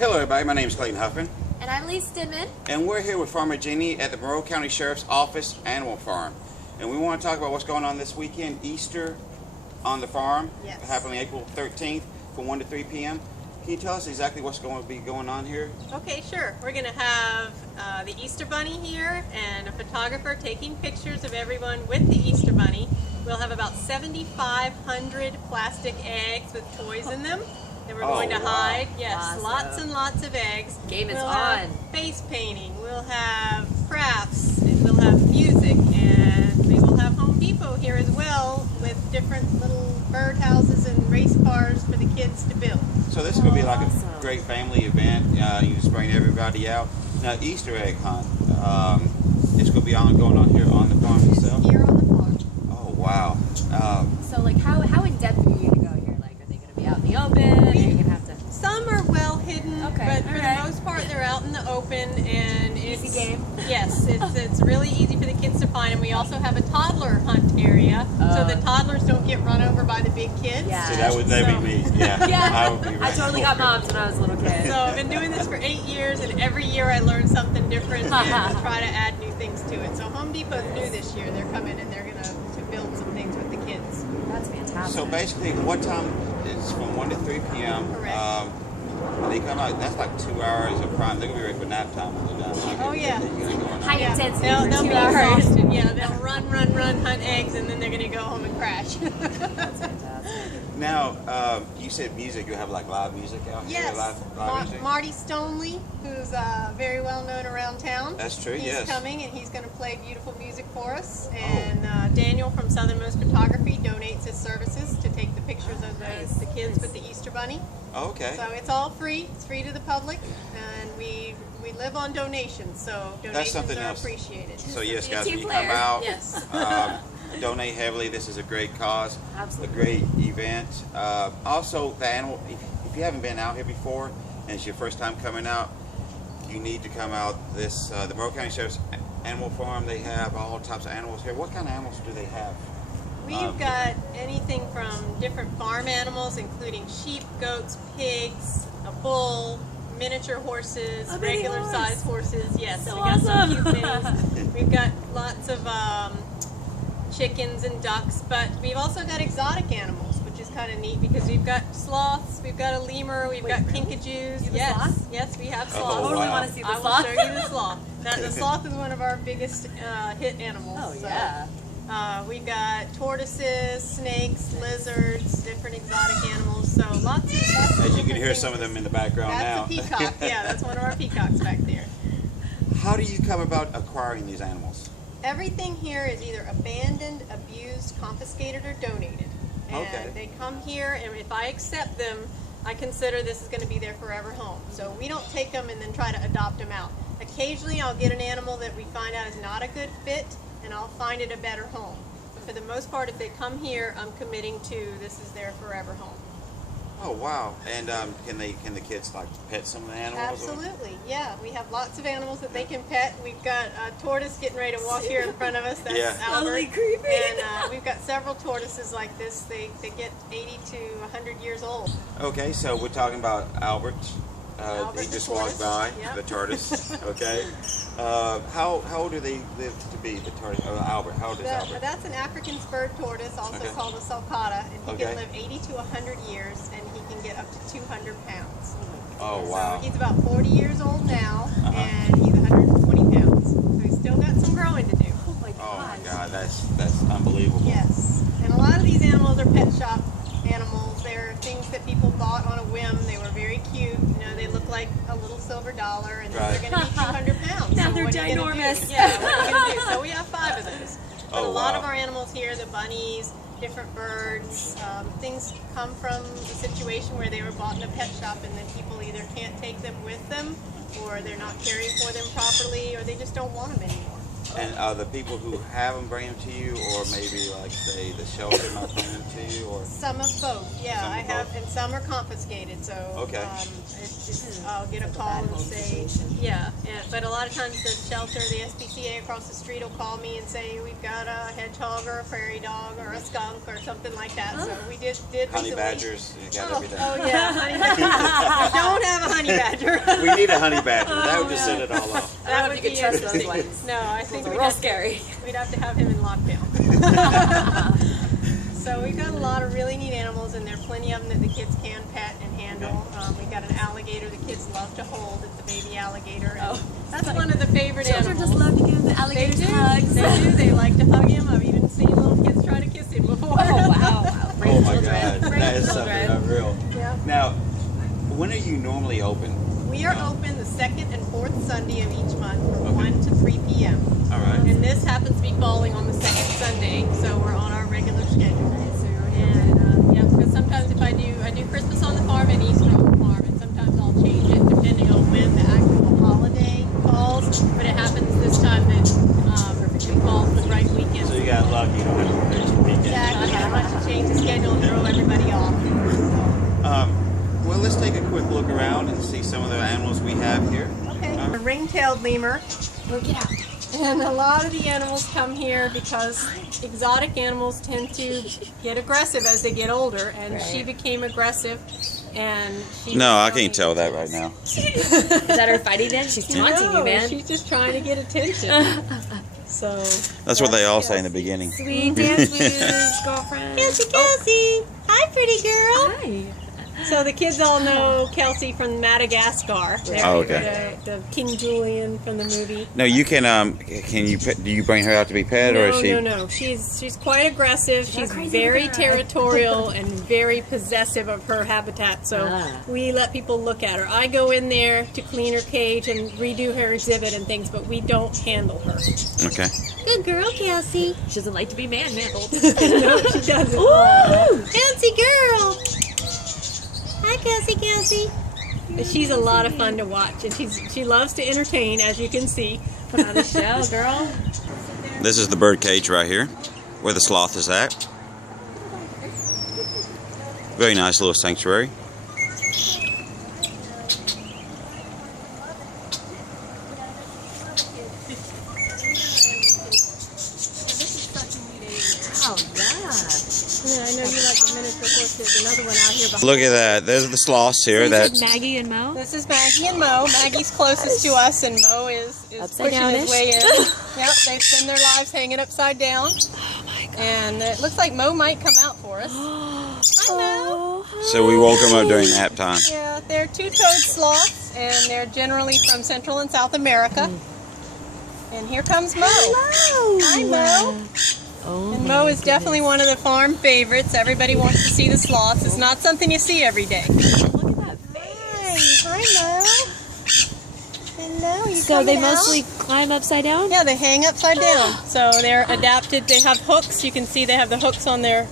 Hello everybody, my name is Clayton Huffman. And I'm Lee Stidman. And we're here with Farmer Jeanne at the Monroe County Sheriff's Office Animal Farm. And we want to talk about what's going on this weekend, Easter on the farm, happening April 13th from 1 to 3 p.m. Can you tell us exactly what's going to be going on here? Okay, sure. We're going to have the Easter Bunny here and a photographer taking pictures of everyone with the Easter Bunny. We'll have about 7,500 plastic eggs with toys in them that we're going to hide. Yes, awesome. Lots and lots of eggs. Game is we'll on. Have face painting. We'll have crafts. And we'll have music. And we will have Home Depot here as well with different little birdhouses and race cars for the kids to build. So this is going to be like a great family event. You just bring everybody out. Now, Easter egg hunt. It's going to be going on here on the farm itself? Here on the farm. Oh, wow. So, like, how in depth are you going to go here? Like, are they going to be out in the open? Are you going to have to... Some are well hidden, okay, but for the most part they're out in the open, and it's easy game. Yes, it's really easy for the kids to find, and we also have a toddler hunt area, so the toddlers don't get run over by the big kids. Yeah. So that would be me. Yeah. Yeah. I would be right. I totally got moms when I was a little kid. So I've been doing this for 8 years, and every year I learn something different and try to add new things to it. So Home Depot's new this year. They're coming and they're going to build some things with the kids. That's fantastic. So basically, what time is from 1 to 3 p.m.? Correct. They come out, that's like 2 hours of prime. They're going to be ready for nap time when they're done. Oh, yeah. High intensity They'll for 2 be hours. exhausted. Yeah, they'll run, hunt eggs, and then they're going to go home and crash. That's fantastic. Now, you said music. You have like live music out here? Yes, Live music? Marty Stoneley, who's very well known around town. That's true, he's yes. Coming, and he's going to play beautiful music for us. And Daniel from Southernmost Photography donates his services to take the pictures of the kids with the Easter Bunny. Oh, okay. So it's all free. It's free to the public, and we live on donations, so donations are appreciated. So yes, guys, when you player. come out, Yes. donate heavily. This is a great cause, Absolutely. a great event. Also, the animal. If you haven't been out here before and it's your first time coming out, you need to come out. The Monroe County Sheriff's Animal Farm. They have all types of animals here. What kind of animals do they have? We've got anything from different farm animals, including sheep, goats, pigs, a bull, miniature horses, regular size horses. Yes, So we got some cute awesome. minis. We've got lots of chickens and ducks, but we've also got exotic animals, which is kind of neat because we've got sloths, we've got a lemur, we've got kinkajous. Yes, we have sloths. Oh, I totally wow. want to see the I will sloth. show you the sloth. The sloth is one of our biggest hit animals. Oh, so. yeah. We've got tortoises, snakes, lizards, different exotic animals. So lots of As you can different hear things. some of them in the background now. That's a peacock. Yeah, that's one of our peacocks back there. How do you come about acquiring these animals? Everything here is either abandoned, abused, confiscated, or donated. And they come here, and if I accept them, I consider this is going to be their forever home. So we don't take them and then try to adopt them out. Occasionally I'll get an animal that we find out is not a good fit, and I'll find it a better home. But for the most part, if they come here, I'm committing to this is their forever home. Oh wow! And can the kids like pet some of the animals? Absolutely, yeah. We have lots of animals that they can pet. We've got a tortoise getting ready to walk here in front of us. That's Albert. Slowly creeping. And we've got several tortoises like this. They get 80 to 100 years old. Okay, so we're talking about Albert. Albert He the just tortoise. walked by, Yep. the tortoise. Okay. How old do they live to be, the tortoise? Albert, how old is Albert? That's an African spurred tortoise, also called a sulcata, and he can live 80 to 100 years, and he can get up to 200 pounds. Oh, wow. So he's about 40 years old now, and he's 120 pounds. So he's still got some growing to do. Oh my Oh my gosh. God, that's unbelievable. Yes, and a lot of these animals are pet shop animals. They're things that people bought on a whim. They were very cute. You know, they look like a little silver dollar, and they're going to be 200 pounds. Now so they're what are you gonna ginormous. do? Yeah, what are you going to do? So we have 5 of those. But Oh, a lot wow. of our animals here, the bunnies, different birds, things come from a situation where they were bought in a pet shop, and then people either can't take them with them, or they're not caring for them properly, or they just don't want them anymore. And the people who have them bring them to you, or maybe like say the shelter not bring them to you, or Some of both, yeah. Some of I have, both? and some are confiscated. So Okay. it's I'll get a call and say, yeah. But a lot of times the shelter, the SPCA across the street will call me and say, we've got a hedgehog or a prairie dog or a skunk or something like that. So we did honey recently. badgers, you got everything. Oh yeah, honey badger. We don't have a honey badger. We need a honey badger. That would just set it all off. I don't know if you could trust those ones. No, I think Those are real scary. We'd have to have him in lockdown. So we've got a lot of really neat animals, and there are plenty of them that the kids can pet and handle. We've got an alligator the kids love to hold. It's a baby alligator. That's one of the favorite Children animals. just love to give the alligators hugs. They do. They like to hug him. I've even seen little kids try to kiss him before. Oh wow! Brave Oh my children. God, Brave that is children. something unreal. Yeah. Now, when are you normally open? We are open the second and fourth Sunday of each month from 1 to 3 p.m. All right. And this happens to be falling on the second Sunday, so we're on our regular schedule. And yeah, because sometimes if I do Christmas on the farm and Easter on the farm, and sometimes I'll change it depending on when the actual holiday falls. But it happens this time that it falls the right weekend. So you got lucky. You don't have to finish the weekend. Exactly. I don't have to change the schedule and throw everybody off. Well, let's take a quick look around and see some of the animals we have here. Okay. A ring-tailed lemur. Look it out. And a lot of the animals come here because exotic animals tend to get aggressive as they get older, and she became aggressive. And she No, I can't tell that right now. Is that her fighting then? She's taunting you, man. She's just trying to get attention. So That's what they all say in the beginning. Sweet dance moves, girlfriend. Kelsey. Hi, pretty girl. Hi. So the kids all know Kelsey from Madagascar. Oh, okay. The King Julian from the movie. No, you can you do you bring her out to be pet, or is she? No. She's quite aggressive. She's crazy very girl. territorial and very possessive of her habitat. So we let people look at her. I go in there to clean her cage and redo her exhibit and things, but we don't handle her. Okay. Good girl, Kelsey. She doesn't like to be manhandled. No, she doesn't. Ooh. Fancy girl. Hi, Kelsey. She's a lot of fun to watch, and she loves to entertain, as you can see. Put on a show, girl. This is the bird cage right here, where the sloth is at. Very nice little sanctuary. Oh, yeah. I know you like the miniature horse. There's another one out here behind. Look at that. There's the sloths here. This is Maggie and Mo. This is Maggie and Mo. Maggie's closest to us, and Mo is Upside pushing his down-ish. way in. Yep, they spend their lives hanging upside down. Oh my God. And it looks like Mo might come out for us. Hi, Mo. So we woke them up during nap time. Yeah, they're two-toed sloths, and they're generally from Central and South America. And here comes Mo. Hello. Hi, Mo. Oh, And Mo is definitely one of the farm favorites. Everybody wants to see the sloths. It's not something you see every day. look at that face. Hi, Mo. Hello, you So they coming out? mostly climb upside down? Yeah, they hang upside down. So they're adapted. They have hooks. You can see they have the hooks on their.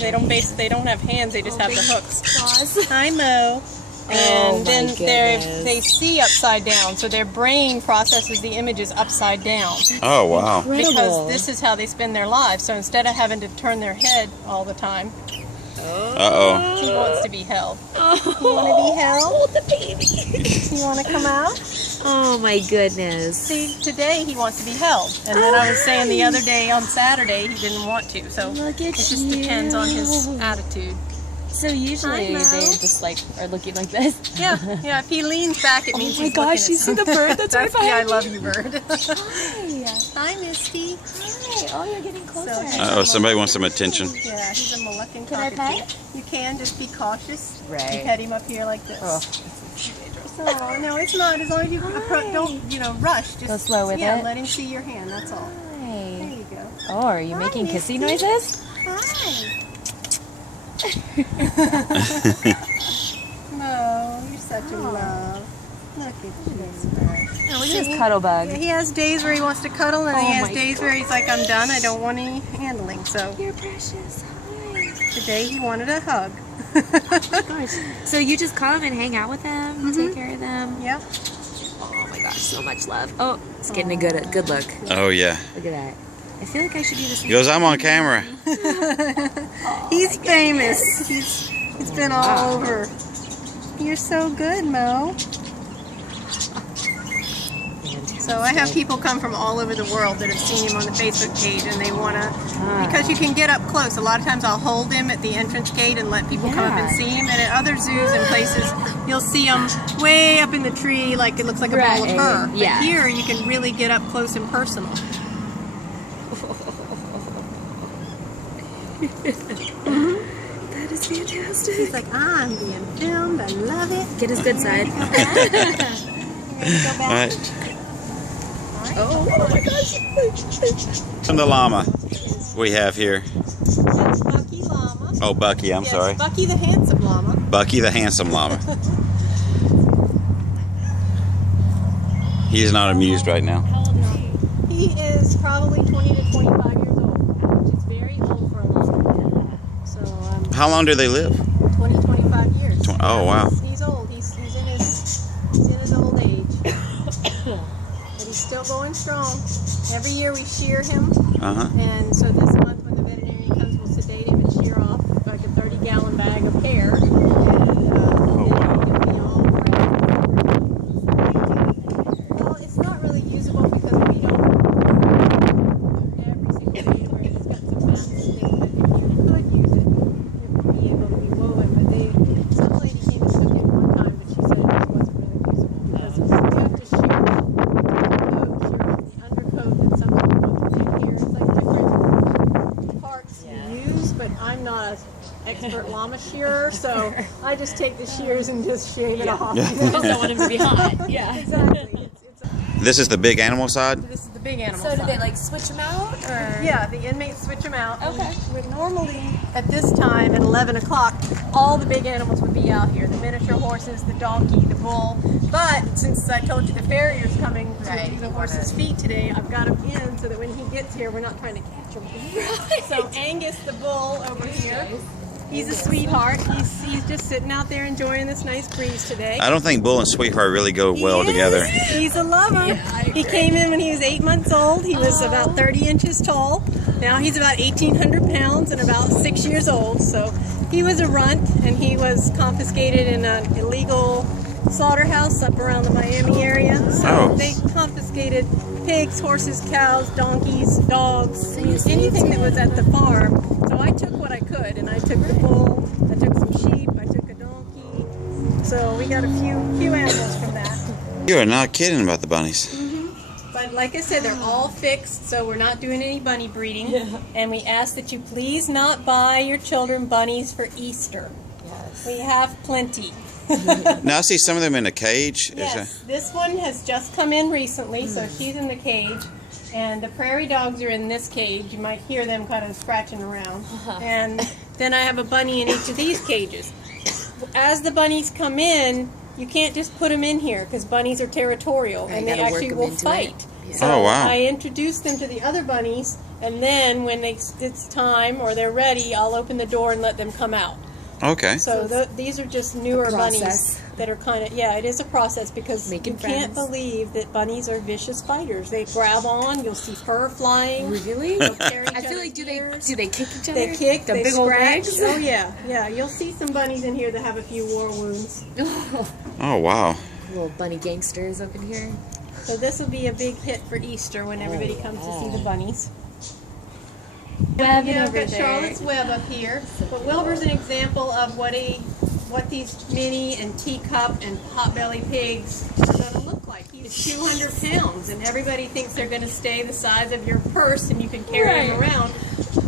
They don't have hands. They just have the hooks. Claws. Hi, Mo. And my then goodness. they see upside down. So their brain processes the images upside down Oh, wow. because this is how they spend their lives. So instead of having to turn their head all the time, Uh-oh. he wants to be held. Oh, You want to be held? hold the baby. You want to come out? Oh my goodness. See, today he wants to be held. And then I was saying the other day on Saturday he didn't want to. So Look at it just depends on his attitude. So usually Hi, Mo. they just like are looking like this. Yeah. If he leans back, it means my he's gosh, looking you at see the bird that's right the I behind love you? you bird. Hi. Hi, Misty. Hi. Oh, you're getting closer. Uh-oh, somebody wants some attention. Yeah, he's a Moluccan Can I cockatoo. pet? You can, just be cautious. Right. You pet him up here like this. Oh. Oh, no, it's not. As long as you don't, rush. Just Go slow with yeah, it. let him see your hand. That's all. There Hi. you go. Oh, are you making kissy noises? Hi. No, you're such a love. Look at you. Oh, look at this cuddle bug. Yeah, he has days where he wants to cuddle, and Oh he has my days where he's like, I'm done. I don't want any handling. So You're precious. Hi. today he wanted a hug. So you just come and hang out with them, take care of them. Yep. Oh my gosh, so much love. Oh, it's getting a good look. Oh, yeah. Look at that. I feel like I should do the same. He goes, I'm on camera. He's famous. He's been all over. You're so good, Mo. So I have people come from all over the world that have seen him on the Facebook page, and they want to, because you can get up close. A lot of times I'll hold him at the entrance gate and let people come up and see him. And at other zoos and places, you'll see him way up in the tree, like it looks like a ball of fur. But here you can really get up close and personal. That is fantastic. He's like, I'm being filmed. I love it. Get his good side. All right. Oh my gosh. And the llama we have here. That's Bucky Llama. Oh, Bucky, I'm sorry. Bucky the handsome llama. Bucky the handsome llama. He is not amused right now. How old is he? He is probably 20 to 25 years old, which is very old for a llama. So How long do they live? 20, 25 years. Oh, wow. He's old. He's in his old age. But he's still going strong. Every year we shear him. And so this month when the veterinarian comes, we'll sedate him and shear off like a 30-gallon bag of hair. And then he'll be all fresh. Well, it's not really usable because we don't every single day to where it's got some mass and things, but if you could use it, it would be able to be woven. But some lady came and took it one time, but she said it just wasn't really usable because you have to shear off the undercoat and some of them want to get here. It's like different parts you use, but I'm not an expert llama shearer, so I just take the shears and just shave it off. I just don't want him to be hot. Yeah. Exactly. This is the big animal side? This is the big animal So side. do they like switch them out, or? Yeah, the inmates switch them out. Okay. Would normally, at this time, at 11 o'clock, all the big animals would be out here. The miniature horses, the donkey, the bull. But since I told you the farrier's coming to do the horse's feet today, I've got him in so that when he gets here, we're not trying to catch him. So Angus, the bull over here, he's a sweetheart. He's just sitting out there enjoying this nice breeze today. I don't think Bull and Sweetheart really go well together. He's a lover. He came in when he was 8 months old. He was about 30 inches tall. Now he's about 1,800 pounds and about 6 years old. So he was a runt, and he was confiscated in an illegal slaughterhouse up around the Miami area. So they confiscated pigs, horses, cows, donkeys, dogs, anything that was at the farm. So I took what I could, and I took the bull, I took some sheep, I took a donkey. So we got a few animals from that. You are not kidding about the bunnies. But like I said, they're all fixed, so we're not doing any bunny breeding. And we ask that you please not buy your children bunnies for Easter. Yes. We have plenty. Now I see some of them in a cage. Yes, this one has just come in recently, so she's in the cage. And the prairie dogs are in this cage. You might hear them kind of scratching around. And then I have a bunny in each of these cages. As the bunnies come in, you can't just put them in here because bunnies are territorial and they actually will fight. So oh, wow. I introduce them to the other bunnies, and then when it's time or they're ready, I'll open the door and let them come out. Okay. So these are just newer bunnies that are kind of, it is a process because you can't believe that bunnies are vicious fighters. They grab on, you'll see fur flying. Really? They'll tear I feel like, do they kick each other? They kick, the they big old scratch. legs? Oh yeah. You'll see some bunnies in here that have a few war wounds. Oh, wow. Little bunny gangsters up in here. So this will be a big hit for Easter when everybody comes to see the bunnies. I've got Charlotte's Web up here. But Wilbur's an example of what these mini and teacup and potbelly pigs are going to look like. He's 200 pounds, and everybody thinks they're going to stay the size of your purse and you can carry them around.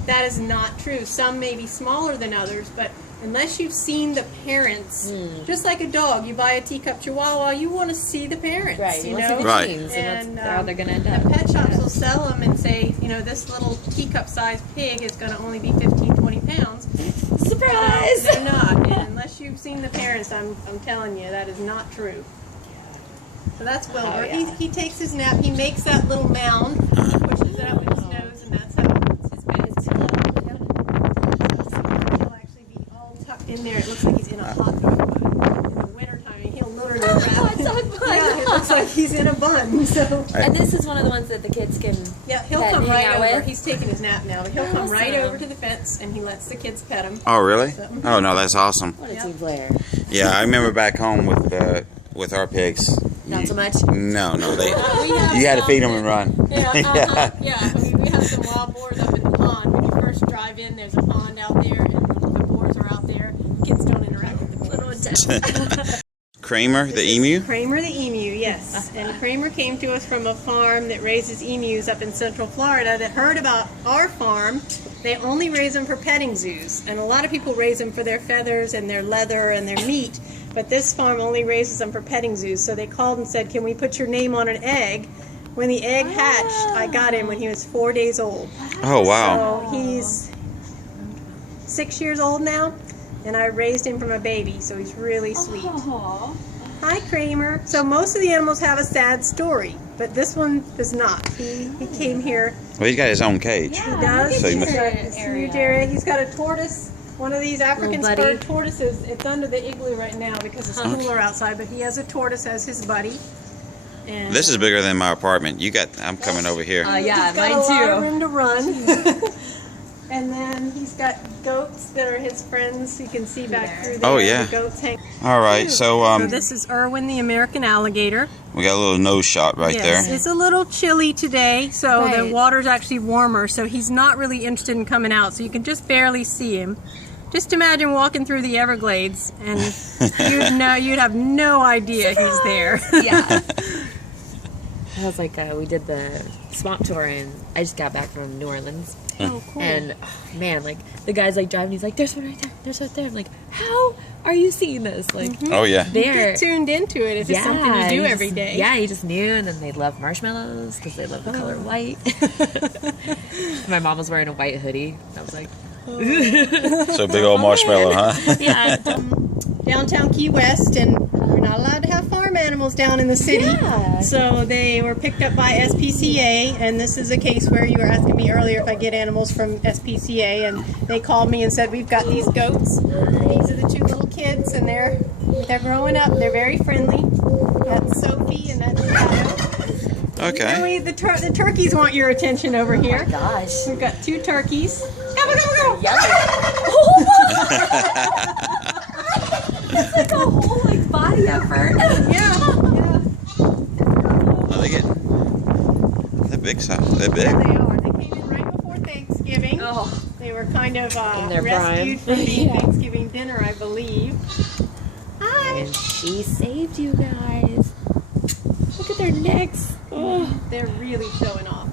That is not true. Some may be smaller than others, but unless you've seen the parents, just like a dog, you buy a teacup Chihuahua, you want to see the parents, you know? Right. And that's how they're going to end up. The pet shops will sell them and say, this little teacup-sized pig is going to only be 15, 20 pounds. Surprise! No, they're not. And unless you've seen the parents, I'm telling you, that is not true. So that's Wilbur. He takes his nap. He makes that little mound, pushes it up in his nose, and that's how he puts his bed. He'll actually be all tucked in there. It looks like he's in a hot dog bun. In the wintertime, he'll literally wrap. Hot dog bun. Yeah, it looks like he's in a bun. So. And this is one of the ones that the kids can He'll come right hang out over. with? He's taking his nap now, but he'll come right over to the fence and he lets the kids pet him. Oh, really? Oh, no, that's awesome. What a team player. Yeah, I remember back home with our pigs. Not so much? No, you had to feed them and run. Yeah, yeah. I mean, we have some wild boars up in the pond. When you first drive in, there's a pond out there, and the boars are out there. Kids don't interact with the boars. Little intense. Kramer, the emu? Kramer the emu, yes. And Kramer came to us from a farm that raises emus up in Central Florida that heard about our farm. They only raise them for petting zoos. And a lot of people raise them for their feathers and their leather and their meat. But this farm only raises them for petting zoos. So they called and said, can we put your name on an egg? When the egg hatched, I got him when he was 4 days old. Oh, wow. So he's 6 years old now. And I raised him from a baby, so he's really sweet. Aww. Hi, Kramer. So most of the animals have a sad story, but this one does not. He came here. Well, he's got his own cage. He does. So he He's must- got this huge area. He's got a tortoise. One of these African Little buddy. spurred tortoises. It's under the igloo right now because it's cooler outside, but he has a tortoise as his buddy. And This is bigger than my apartment. I'm coming over here. Yeah, he's got mine a lot of too. room to run. And then he's got goats that are his friends. You can see back through there. Oh, yeah. The goats hang. All right, so So this is Irwin, the American alligator. we got a little nose shot right Yes, there. it's a little chilly today, so the Right. water's actually warmer, so he's not really interested in coming out, so you can just barely see him. Just imagine walking through the Everglades, and you'd have no idea he's there. Yeah. I was like, we did the swamp tour, and I just got back from New Orleans. Oh, cool. And oh, man, like the guy's like driving, he's like, "There's one right there, there's one right there." I'm like, "How are you seeing this?" Like, Oh, yeah. they're Get tuned into it if it's something you do he every just- day. Yeah, he just knew, and then they love marshmallows because they love the color white. My mom was wearing a white hoodie. I was like, So big old marshmallow, huh? "Yeah, Downtown Key West, and we're not allowed to have farm animals down in the city. Yeah. So they were picked up by SPCA, and this is a case where you were asking me earlier if I get animals from SPCA, and they called me and said, we've got these goats. These are the two little kids, and they're growing up. They're very friendly. That's Sophie, and that's Shadow. Okay. Anyway, the turkeys want your attention over here. gosh, We've got two turkeys. Go, go, go! it's like a whole like body effort." Yeah. Oh, they're big size. They're big. They are. They came in right before Thanksgiving. Oh, They were kind of In their rescued prime. from the Yeah. Thanksgiving dinner, I believe. Hi. and she saved you guys. Look at their necks. Oh. They're really showing off.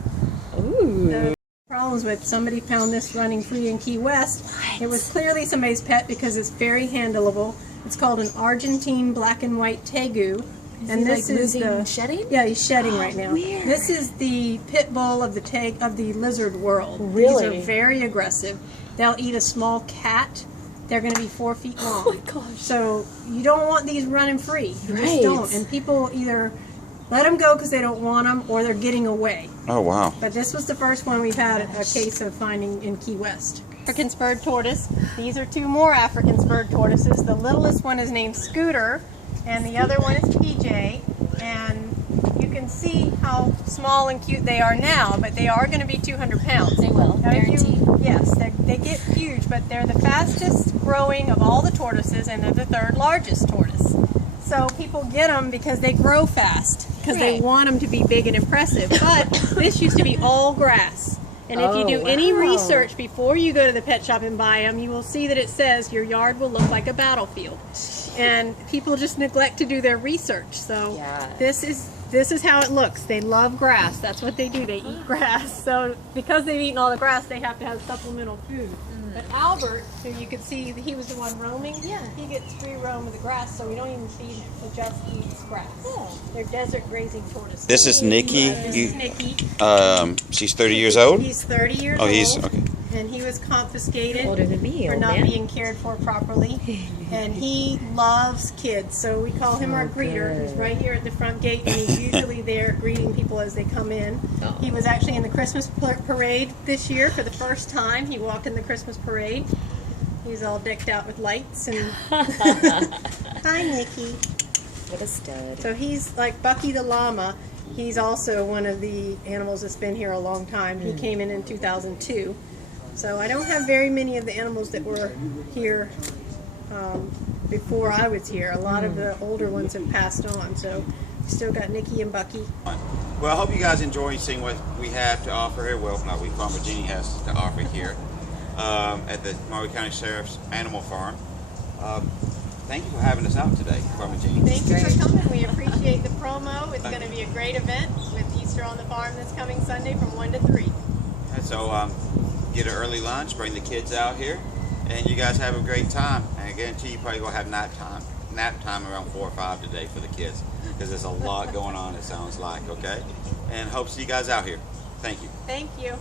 Ooh. The problems with somebody found this running free in Key West. It was clearly somebody's pet because it's very handleable. It's called an Argentine black and white tegu. And this is the shedding. yeah, he's shedding right now. weird. This is the pit bull of the lizard world. Really? These are very aggressive. They'll eat a small cat. They're going to be 4 feet long. Oh my gosh. So you don't want these running free. You Right. just don't. And people either let them go because they don't want them, or they're getting away. Oh, wow. But this was the first one we've had a case of finding in Key West. African spurred tortoise. These are two more African spurred tortoises. The littlest one is named Scooter, and the other one is PJ. And you can see how small and cute they are now, but they are going to be 200 pounds. They will, Now, if you- guaranteed. Yes, they get huge, but they're the fastest growing of all the tortoises, and they're the third largest tortoise. So people get them because they grow fast, because they Right. want them to be big and impressive. But this used to be all grass. And if you Oh, do any wow. research before you go to the pet shop and buy them, you will see that it says your yard will look like a battlefield. And people just neglect to do their research. So Yeah. this is how it looks. They love grass. That's what they do. They eat grass. So because they've eaten all the grass, they have to have supplemental food. But Albert, who you could see, he was the one roaming. Yeah. He gets free roam of the grass, so we don't even feed him. He just eats grass. They're desert grazing tortoises. This is Nikki. This is Nikki. She's 30 years old? He's 30 years Oh, old. he's, okay. And he was confiscated Older than me, for old not man. being cared for properly. And he loves kids, so we call him our greeter. good. He's right here at the front gate, and he's usually there greeting people as they come in. Oh. He was actually in the Christmas parade this year for the first time. He walked in the Christmas parade. He's all decked out with lights. And hi, Nikki. What a stud. So he's like Bucky the llama. He's also one of the animals that's been here a long time. He came in 2002. So I don't have very many of the animals that were here before I was here. A lot of the older ones have passed on, so we still got Nikki and Bucky. Well, I hope you guys enjoy seeing what we have to offer here. Well, not we, Farmer Jeanne has to offer here at the Monroe County Sheriff's Animal Farm. Thank you for having us out today, Farmer Jeanne. Thank you for coming. We appreciate the promo. It's going to be a great event with Easter on the Farm this coming Sunday from 1 to 3. And so get an early lunch, bring the kids out here, and you guys have a great time. And I guarantee you probably going to have nap time around 4 or 5 today for the kids, because there's a lot going on, it sounds like, okay? And hope to see you guys out here. Thank you. Thank you.